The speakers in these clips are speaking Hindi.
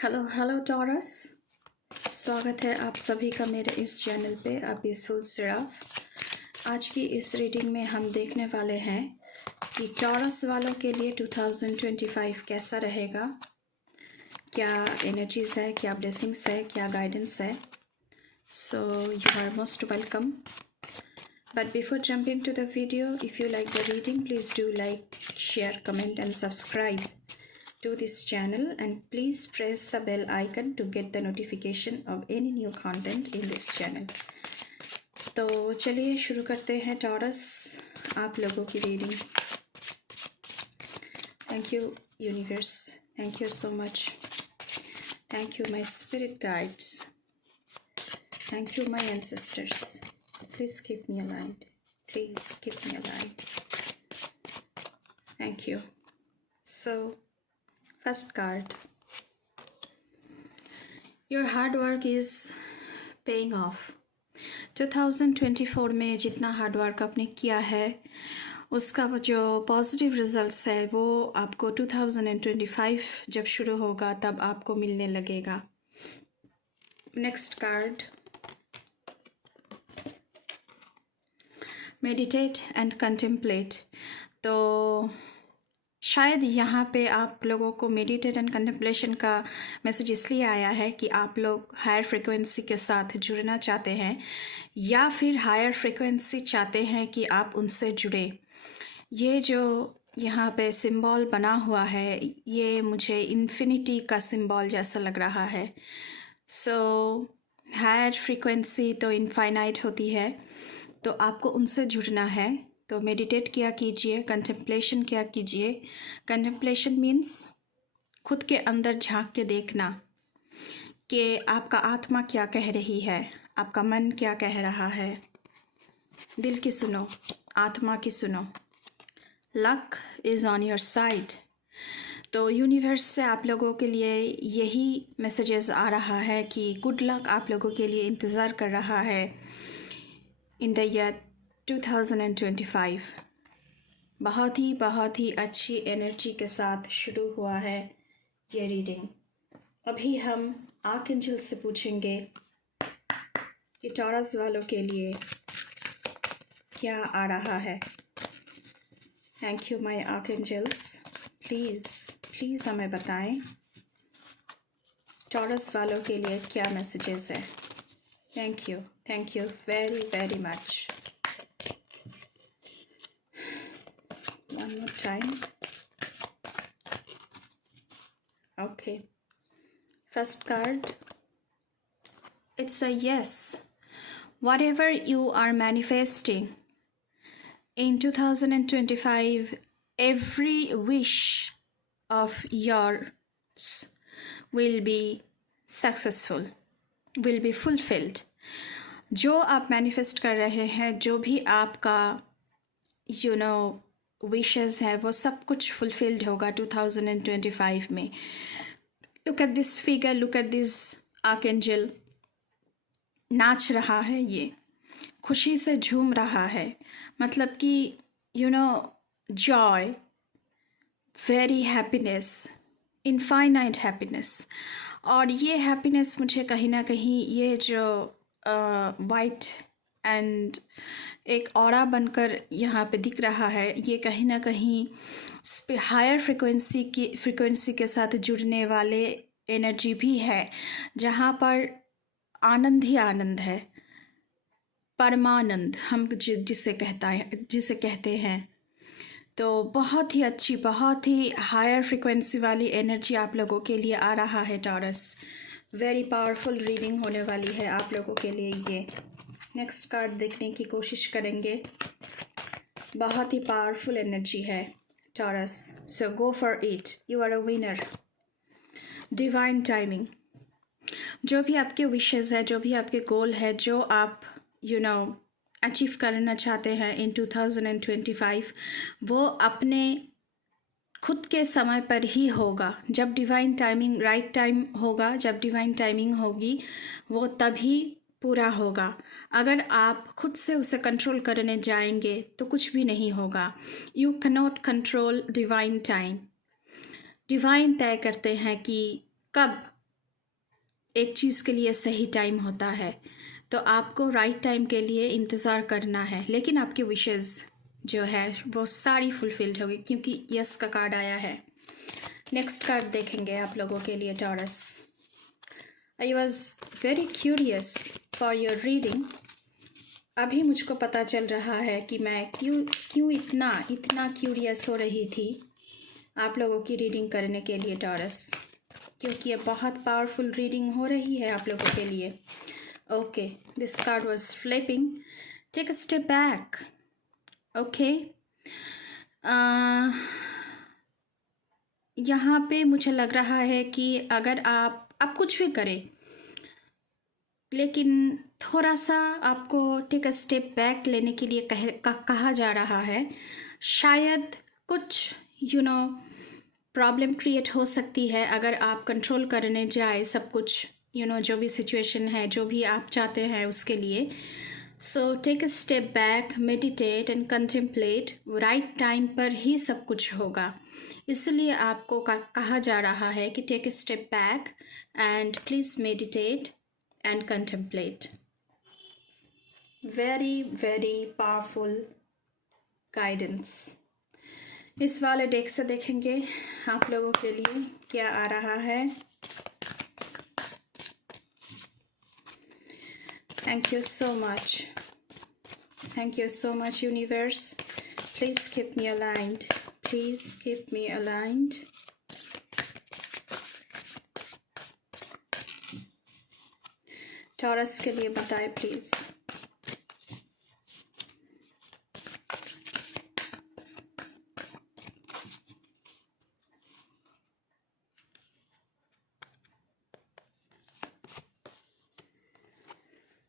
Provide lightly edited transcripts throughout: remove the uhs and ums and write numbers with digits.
हेलो हेलो टॉरस, स्वागत है आप सभी का मेरे इस चैनल पे अ पीसफुल सिराफ। आज की इस रीडिंग में हम देखने वाले हैं कि टॉरस वालों के लिए 2025 कैसा रहेगा, क्या एनर्जीज है, क्या ब्लेसिंग्स है, क्या गाइडेंस है। So you are most welcome. But before jumping to the video, if you like the reading, please do like, share, comment and subscribe to this channel, and please press the bell icon to get the notification of any new content in this channel. तो चलिए शुरू करते हैं टॉरस आप लोगों की reading. Thank you universe, thank you so much, thank you my spirit guides, thank you my ancestors. Please keep me aligned. Please keep me aligned. Thank you. So, first card. Your hard work is paying off. 2024 में जितना हार्ड वर्क आपने किया है उसका जो पॉजिटिव रिजल्ट्स है वो आपको 2025 जब शुरू होगा तब आपको मिलने लगेगा। Next card, meditate and contemplate. तो शायद यहाँ पे आप लोगों को मेडिटेट एंड कंटेम्पलेशन का मैसेज इसलिए आया है कि आप लोग हायर फ्रिक्वेंसी के साथ जुड़ना चाहते हैं या फिर हायर फ्रिक्वेंसी चाहते हैं कि आप उनसे जुड़े। ये जो यहाँ पे सिंबल बना हुआ है ये मुझे इन्फिनिटी का सिंबल जैसा लग रहा है। सो हायर फ्रिक्वेंसी तो इनफाइनाइट होती है, तो आपको उनसे जुड़ना है। तो मेडिटेट किया कीजिए, कंटेम्पलेशन किया कीजिए। कंटेम्पलेशन मीन्स खुद के अंदर झांक के देखना कि आपका आत्मा क्या कह रही है, आपका मन क्या कह रहा है। दिल की सुनो, आत्मा की सुनो। Luck is on your side. तो यूनिवर्स से आप लोगों के लिए यही मैसेजेस आ रहा है कि गुड लक आप लोगों के लिए इंतज़ार कर रहा है इन द ईयर 2025। बहुत ही अच्छी एनर्जी के साथ शुरू हुआ है ये रीडिंग। अभी हम आर्कएंजल से पूछेंगे कि टॉरस वालों के लिए क्या आ रहा है। Thank you my archangels, please हमें बताएं टॉरस वालों के लिए क्या मैसेजेस है। Thank you very much. One more time. Okay. First card. It's a yes. Whatever you are manifesting in 2025, every wish of yours will be successful, will be fulfilled. जो आप मैनिफेस्ट कर रहे हैं, जो भी आपका विशेस है वो सब कुछ फुलफिल्ड होगा 2025 में। Look at this figure, look at this archangel. नाच रहा है, ये खुशी से झूम रहा है, मतलब कि Joy, very happiness, infinite happiness. और ये हैप्पीनेस मुझे कहीं ना कहीं ये जो वाइट एंड एक ऑरा बनकर यहाँ पे दिख रहा है, ये कहीं ना कहीं हायर फ्रिक्वेंसी के साथ जुड़ने वाले एनर्जी भी है, जहाँ पर आनंद ही आनंद है, परमानंद हम जिसे कहते हैं। तो बहुत ही अच्छी, बहुत ही हायर फ्रिक्वेंसी वाली एनर्जी आप लोगों के लिए आ रहा है टॉरस। वेरी पावरफुल रीडिंग होने वाली है आप लोगों के लिए ये। नेक्स्ट कार्ड देखने की कोशिश करेंगे। बहुत ही पावरफुल एनर्जी है Taurus, so go for it, you are a winner. Divine timing. जो भी आपके विशेस है, जो भी आपके गोल है, जो आप अचीव करना चाहते हैं इन 2025, वो अपने खुद के समय पर ही होगा। जब डिवाइन टाइमिंग, राइट टाइम होगा, जब डिवाइन टाइमिंग होगी वो तभी पूरा होगा। अगर आप खुद से उसे कंट्रोल करने जाएंगे तो कुछ भी नहीं होगा। You can not control divine time. Divine तय करते हैं कि कब एक चीज़ के लिए सही टाइम होता है, तो आपको राइट टाइम के लिए इंतज़ार करना है, लेकिन आपकी विशेज़ जो है वो सारी फुलफिल्ड होगी क्योंकि यस का कार्ड आया है। नेक्स्ट कार्ड देखेंगे आप लोगों के लिए taurus. I was very curious for your reading. अभी मुझको पता चल रहा है कि मैं क्यों इतना क्यूरियस हो रही थी आप लोगों की रीडिंग करने के लिए टॉरस, क्योंकि ये बहुत पावरफुल रीडिंग हो रही है आप लोगों के लिए। Okay, this card was flipping. Take a step back. Okay, यहाँ पे मुझे लग रहा है कि अगर आप कुछ भी करें, लेकिन थोड़ा सा आपको टेक अ स्टेप बैक लेने के लिए कहा जा रहा है। शायद कुछ प्रॉब्लम क्रिएट हो सकती है अगर आप कंट्रोल करने जाए सब कुछ, जो भी सिचुएशन है, जो भी आप चाहते हैं उसके लिए। So take a step back, meditate and contemplate. Right time पर ही सब कुछ होगा, इसलिए आपको कहा जा रहा है कि take a step back and please meditate and contemplate. Very very powerful guidance. इस वाले डेक से देखेंगे आप लोगों के लिए क्या आ रहा है। Thank you so much, thank you so much universe. Please keep me aligned, please keep me aligned. Taurus के लिए बताएं please.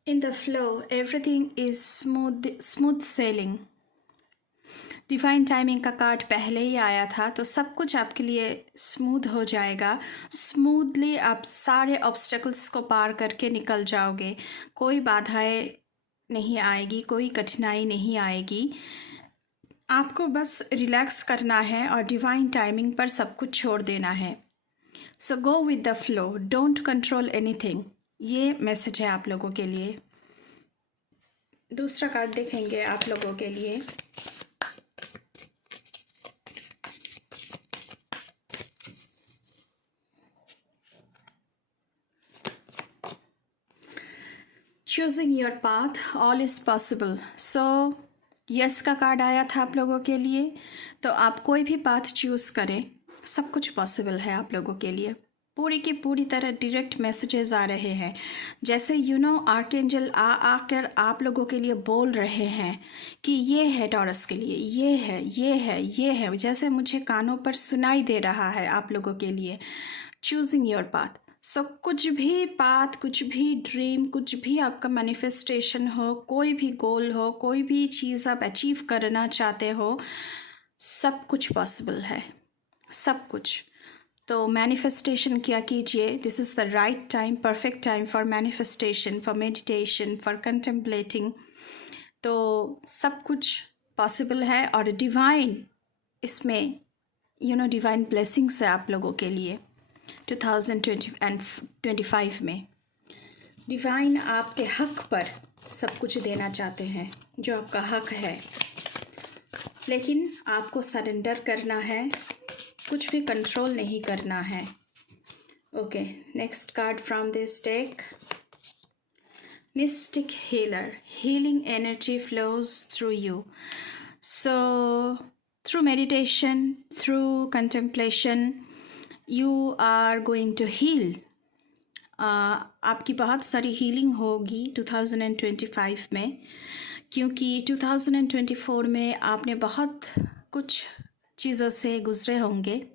In the flow, everything is smooth sailing. Divine timing का कार्ड पहले ही आया था, तो सब कुछ आपके लिए स्मूथ हो जाएगा। स्मूथली आप सारे ऑब्स्टेकल्स को पार करके निकल जाओगे। कोई बाधाएं नहीं आएगी, कोई कठिनाई नहीं आएगी। आपको बस रिलैक्स करना है और डिवाइन टाइमिंग पर सब कुछ छोड़ देना है। So go with the flow, don't control anything. ये मैसेज है आप लोगों के लिए। दूसरा कार्ड देखेंगे आप लोगों के लिए। Choosing your path, all is possible. So yes का कार्ड आया था आप लोगों के लिए, तो आप कोई भी पाथ चूज़ करें, सब कुछ पॉसिबल है आप लोगों के लिए। पूरी की पूरी तरह डायरेक्ट मैसेजेस आ रहे हैं, जैसे आर्कएंजल आकर आप लोगों के लिए बोल रहे हैं कि ये है टॉरस के लिए, ये है, ये है, ये है, जैसे मुझे कानों पर सुनाई दे रहा है आप लोगों के लिए। Choosing your path. सो कुछ भी पाथ, कुछ भी ड्रीम, कुछ भी आपका मैनिफेस्टेशन हो, कोई भी गोल हो, कोई भी चीज़ आप अचीव करना चाहते हो, सब कुछ पॉसिबल है, सब कुछ। तो मैनिफेस्टेशन क्या कीजिए। This is the right time, perfect time for manifestation, for meditation, for contemplating. तो सब कुछ पॉसिबल है और डिवाइन इसमें डिवाइन ब्लेसिंग्स है आप लोगों के लिए 2025 में। डिवाइन आपके हक पर सब कुछ देना चाहते हैं, जो आपका हक है, लेकिन आपको सरेंडर करना है, कुछ भी कंट्रोल नहीं करना है। Okay, next card from this deck. Mystic healer, healing energy flows through you. So through meditation, through contemplation, you are going to heal. आपकी बहुत सारी हीलिंग होगी 2025 में, क्योंकि 2024 में आपने बहुत कुछ चीज़ों से गुजरे होंगे,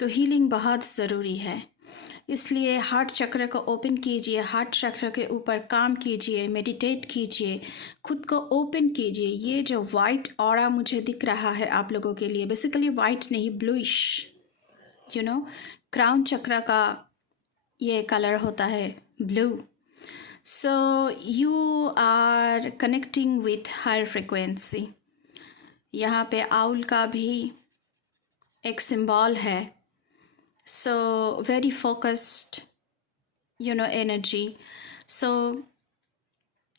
तो हीलिंग बहुत ज़रूरी है। इसलिए हार्ट चक्र को ओपन कीजिए, हार्ट चक्र के ऊपर काम कीजिए, मेडिटेट कीजिए, खुद को ओपन कीजिए। ये जो वाइट ऑरा मुझे दिख रहा है आप लोगों के लिए, बेसिकली वाइट नहीं, ब्लूइश, क्राउन चक्र का ये कलर होता है blue. So you are connecting with higher frequency. यहाँ पे आउल का भी एक सिंबल है। So very focused energy. So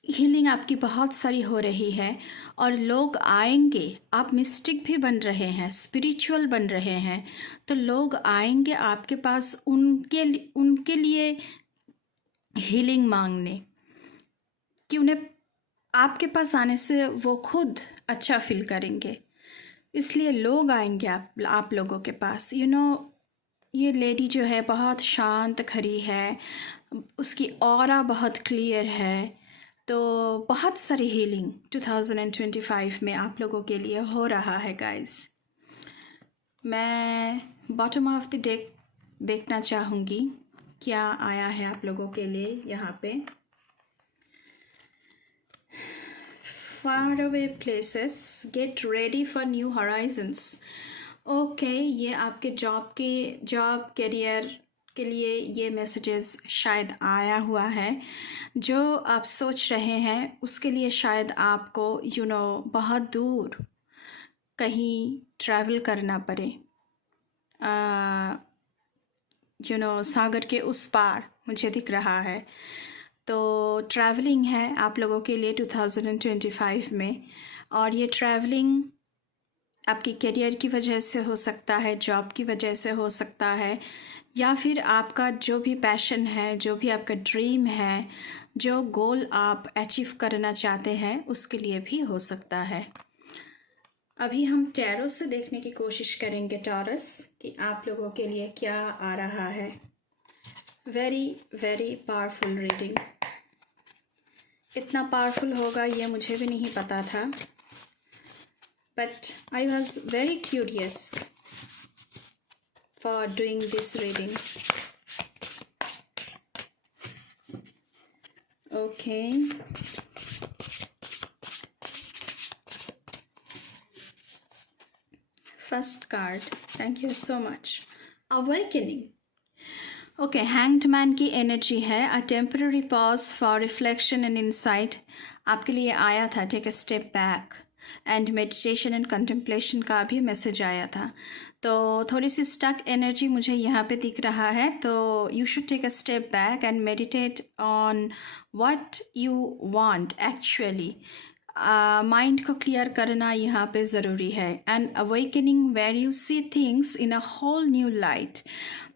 healing आपकी बहुत सारी हो रही है और लोग आएंगे। आप मिस्टिक भी बन रहे हैं, स्पिरिचुअल बन रहे हैं, तो लोग आएंगे आपके पास उनके लिए हीलिंग मांगने कि उन्हें आपके पास आने से वो खुद अच्छा फील करेंगे। इसलिए लोग आएंगे आप लोगों के पास। ये लेडी जो है बहुत शांत खड़ी है, उसकी ऑरा बहुत क्लियर है। तो बहुत सारी हीलिंग 2025 में आप लोगों के लिए हो रहा है गाइस। मैं बॉटम ऑफ द डेक देखना चाहूँगी क्या आया है आप लोगों के लिए यहाँ पे। Far away places, get ready for new horizons. Okay, ये आपके जॉब करियर के लिए ये मैसेजेस शायद आया हुआ है। जो आप सोच रहे हैं उसके लिए शायद आपको बहुत दूर कहीं ट्रैवल करना पड़े। सागर के उस पार मुझे दिख रहा है। तो ट्रैवलिंग है आप लोगों के लिए 2025 में, और ये ट्रैवलिंग आपकी करियर की वजह से हो सकता है, जॉब की वजह से हो सकता है, या फिर आपका जो भी पैशन है, जो भी आपका ड्रीम है, जो गोल आप अचीव करना चाहते हैं, उसके लिए भी हो सकता है। अभी हम टैरो से देखने की कोशिश करेंगे टॉरस कि आप लोगों के लिए क्या आ रहा है। Very very powerful reading. इतना पावरफुल होगा ये मुझे भी नहीं पता था, but I was very curious for doing this reading. Okay, first card, thank you so much. Awakening. Okay, hanged man की एनर्जी है। A temporary pause for reflection and insight आपके लिए आया था। Take a step back and meditation and contemplation का भी मैसेज आया था। तो थोड़ी सी स्टक एनर्जी मुझे यहाँ पे दिख रहा है। तो you should take a step back and meditate on what you want actually. Mind को क्लियर करना यहाँ पे ज़रूरी है। And awakening where you see things in a whole new light.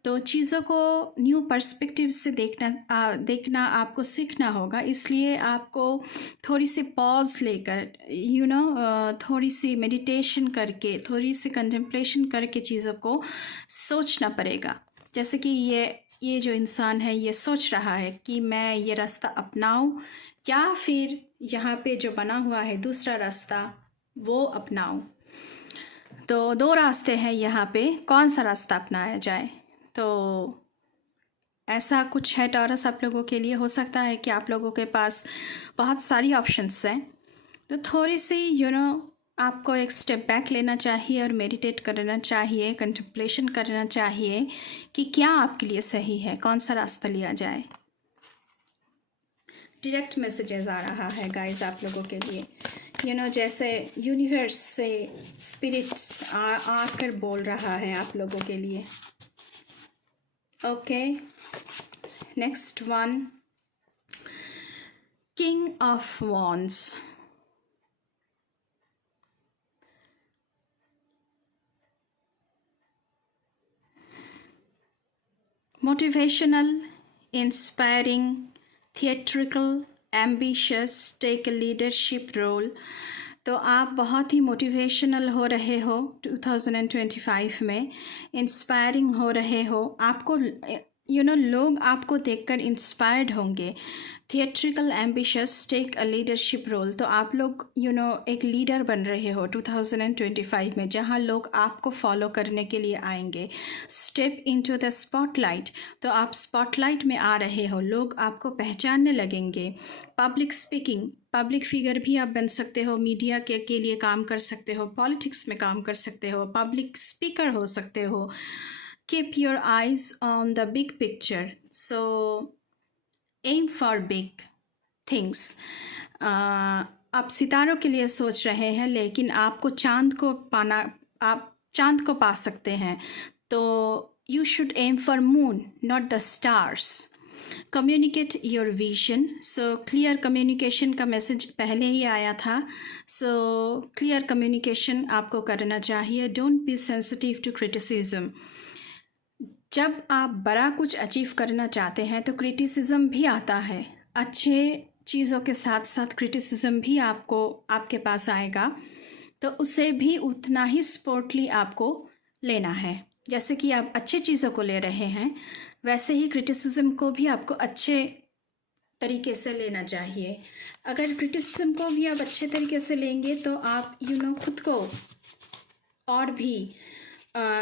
तो चीज़ों को न्यू पर्सपेक्टिव से देखना आपको सीखना होगा। इसलिए आपको थोड़ी सी पॉज लेकर थोड़ी सी मेडिटेशन करके, थोड़ी सी कंटेम्पलेशन करके चीज़ों को सोचना पड़ेगा। जैसे कि ये जो इंसान है ये सोच रहा है कि मैं ये रास्ता अपनाऊं या फिर यहाँ पे जो बना हुआ है दूसरा रास्ता वो अपनाऊं। तो दो रास्ते हैं यहाँ पे, कौन सा रास्ता अपनाया जाए। तो ऐसा कुछ है टॉरस आप लोगों के लिए। हो सकता है कि आप लोगों के पास बहुत सारी ऑप्शंस हैं, तो थोड़ी सी आपको एक स्टेप बैक लेना चाहिए और मेडिटेट करना चाहिए, कंटेम्पलेशन करना चाहिए कि क्या आपके लिए सही है, कौन सा रास्ता लिया जाए। डायरेक्ट मैसेजेस आ रहा है गाइस आप लोगों के लिए। जैसे यूनिवर्स से स्पिरिट्स आकर बोल रहा है आप लोगों के लिए। Okay, next one, king of wands. Motivational, inspiring, theatrical, ambitious, take a leadership role. तो आप बहुत ही मोटिवेशनल हो रहे हो 2025 में, इंस्पायरिंग हो रहे हो। आपको लोग आपको देखकर इंस्पायर्ड होंगे। Theatrical, ambitious, take a leadership role. तो आप लोग एक लीडर बन रहे हो 2025 में, जहां लोग आपको फॉलो करने के लिए आएंगे। Step into the spotlight. तो आप स्पॉटलाइट में आ रहे हो, लोग आपको पहचानने लगेंगे। पब्लिक स्पीकिंग, पब्लिक फिगर भी आप बन सकते हो, मीडिया के लिए काम कर सकते हो, पॉलिटिक्स में काम कर सकते हो, पब्लिक स्पीकर हो सकते हो। Keep your eyes on the big picture, so aim for big things. आप सितारों के लिए सोच रहे हैं, लेकिन आपको आप चांद को पा सकते हैं। तो you should aim for moon, not the stars. Communicate your vision. So clear communication का मैसेज पहले ही आया था। सो क्लियर कम्युनिकेशन आपको करना चाहिए। Don't be sensitive to criticism. जब आप बड़ा कुछ अचीव करना चाहते हैं तो क्रिटिसिज्म भी आता है। अच्छे चीज़ों के साथ साथ क्रिटिसिज्म भी आपके पास आएगा, तो उसे भी उतना ही स्पोर्टली आपको लेना है। जैसे कि आप अच्छे चीज़ों को ले रहे हैं, वैसे ही क्रिटिसिज्म को भी आपको अच्छे तरीके से लेना चाहिए। अगर क्रिटिसिज्म को भी आप अच्छे तरीके से लेंगे तो आप खुद को और भी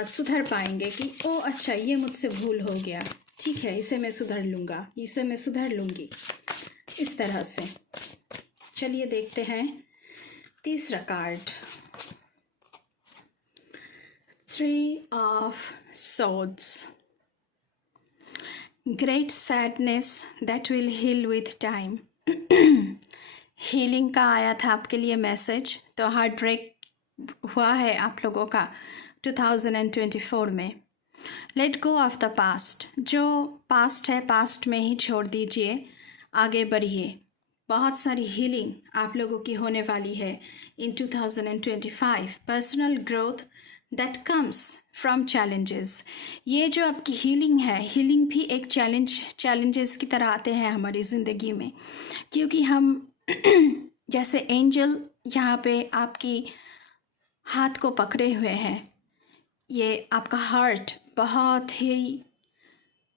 सुधर पाएंगे कि ओ अच्छा, ये मुझसे भूल हो गया, ठीक है, इसे मैं सुधर लूँगा, इसे मैं सुधर लूँगी, इस तरह से। चलिए देखते हैं तीसरा card, 3 of swords. Great sadness that will heal with time. Healing का आया था आपके लिए मैसेज। तो हार्ट ब्रेक हुआ है आप लोगों का 2024 में। Let go of the past. जो पास्ट है पास्ट में ही छोड़ दीजिए, आगे बढ़िए। बहुत सारी हीलिंग आप लोगों की होने वाली है इन 2025। Personal growth that comes from challenges. ये जो आपकी हीलिंग है, हीलिंग भी एक चैलेंजेस की तरह आते हैं हमारी ज़िंदगी में, क्योंकि हम जैसे एंजल यहाँ पे आपकी हाथ को पकड़े हुए हैं। ये आपका हार्ट बहुत ही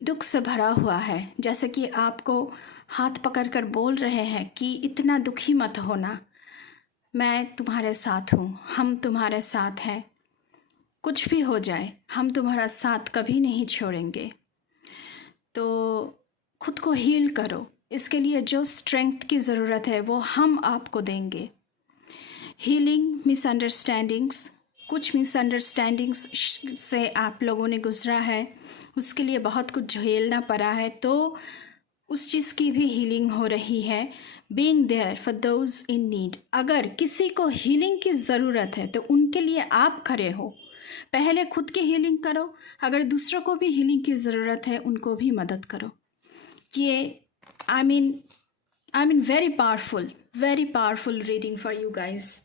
दुख से भरा हुआ है, जैसे कि आपको हाथ पकड़कर बोल रहे हैं कि इतना दुखी मत होना, मैं तुम्हारे साथ हूँ, हम तुम्हारे साथ हैं, कुछ भी हो जाए हम तुम्हारा साथ कभी नहीं छोड़ेंगे। तो खुद को हील करो। इसके लिए जो स्ट्रेंथ की ज़रूरत है वो हम आपको देंगे। हीलिंग मिसअंडरस्टैंडिंग्स, कुछ मिसअंडरस्टैंडिंग्स से आप लोगों ने गुजरा है, उसके लिए बहुत कुछ झेलना पड़ा है, तो उस चीज़ की भी हीलिंग हो रही है। Being there for those in need. अगर किसी को हीलिंग की ज़रूरत है तो उनके लिए आप खड़े हो। पहले खुद की हीलिंग करो, अगर दूसरों को भी हीलिंग की ज़रूरत है उनको भी मदद करो। ये I mean very powerful reading for you guys.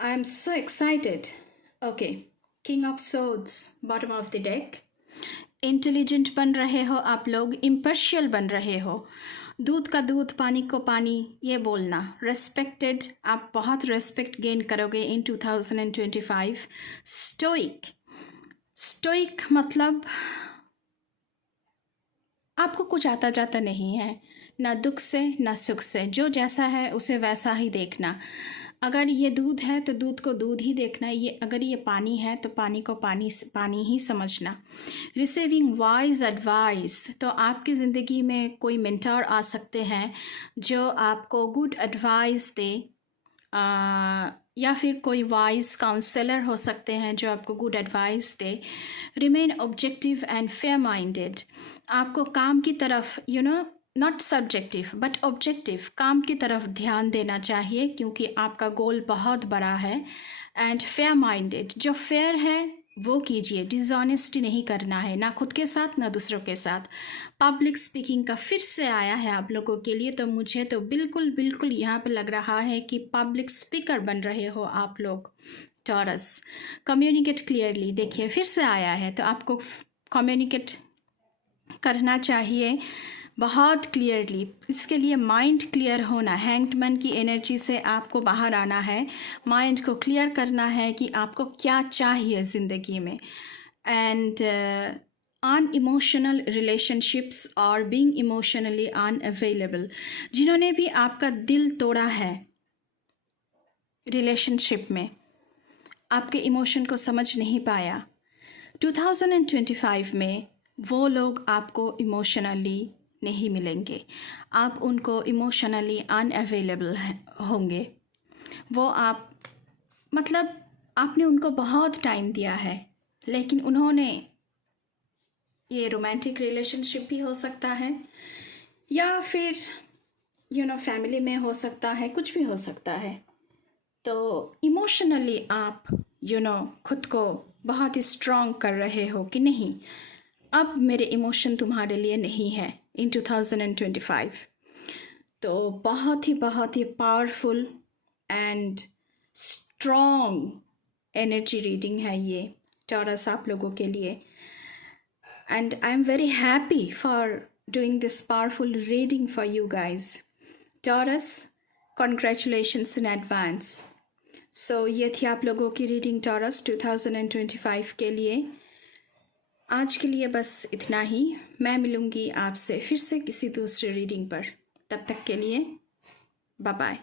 I am so excited. Okay, king of swords, bottom of the deck. Intelligent बन रहे हो आप लोग, इम्पार्शियल बन रहे हो, दूध का दूध पानी को पानी ये बोलना। रेस्पेक्टेड, आप बहुत रेस्पेक्ट गेन करोगे इन 2025। स्टोइक मतलब आपको कुछ आता जाता नहीं है, ना दुख से ना सुख से, जो जैसा है उसे वैसा ही देखना। अगर ये दूध है तो दूध को दूध ही देखना, ये अगर ये पानी है तो पानी को पानी ही समझना। रिसीविंग वाइज एडवाइस, तो आपकी ज़िंदगी में कोई मेंटर आ सकते हैं जो आपको गुड एडवाइस दे, या फिर कोई वाइज काउंसलर हो सकते हैं जो आपको good advice they. Remain objective and fair minded, आपको काम की तरफ नॉट सब्जेक्टिव बट ऑब्जेक्टिव, काम की तरफ ध्यान देना चाहिए क्योंकि आपका गोल बहुत बड़ा है। एंड फेयर माइंडेड, जो फेयर है वो कीजिए, डिसऑनेस्टी नहीं करना है, ना खुद के साथ ना दूसरों के साथ। पब्लिक स्पीकिंग का फिर से आया है आप लोगों के लिए, तो मुझे तो बिल्कुल यहाँ पे लग रहा है कि पब्लिक स्पीकर बन रहे हो आप लोग। टॉरस, कम्युनिकेट क्लियरली, देखिए फिर से आया है, तो आपको कम्युनिकेट करना चाहिए बहुत क्लियरली। इसके लिए माइंड क्लियर होना, हैंग्ड की एनर्जी से आपको बाहर आना है, माइंड को क्लियर करना है कि आपको क्या चाहिए ज़िंदगी में। एंड अनइमोशनल रिलेशनशिप्स और बीइंग इमोशनली अनअवेलेबल, जिन्होंने भी आपका दिल तोड़ा है रिलेशनशिप में, आपके इमोशन को समझ नहीं पाया, 2025 में वो लोग आपको इमोशनली नहीं मिलेंगे, आप उनको इमोशनली अनअवेलेबल होंगे। वो आप मतलब आपने उनको बहुत टाइम दिया है, लेकिन उन्होंने, ये रोमांटिक रिलेशनशिप भी हो सकता है या फिर फैमिली में हो सकता है, कुछ भी हो सकता है। तो इमोशनली आप खुद को बहुत ही स्ट्रॉन्ग कर रहे हो कि नहीं, अब मेरे इमोशन तुम्हारे लिए नहीं है, इन 2025। तो बहुत ही powerful and strong energy reading है ये टॉरस आप लोगों के लिए। And I am very happy for doing this powerful reading for you guys. Taurus, congratulations in advance. So ये थी आप लोगों की रीडिंग टॉरस 2025 के लिए। आज के लिए बस इतना ही। मैं मिलूँगी आपसे फिर से किसी दूसरे रीडिंग पर। तब तक के लिए बाय बाय।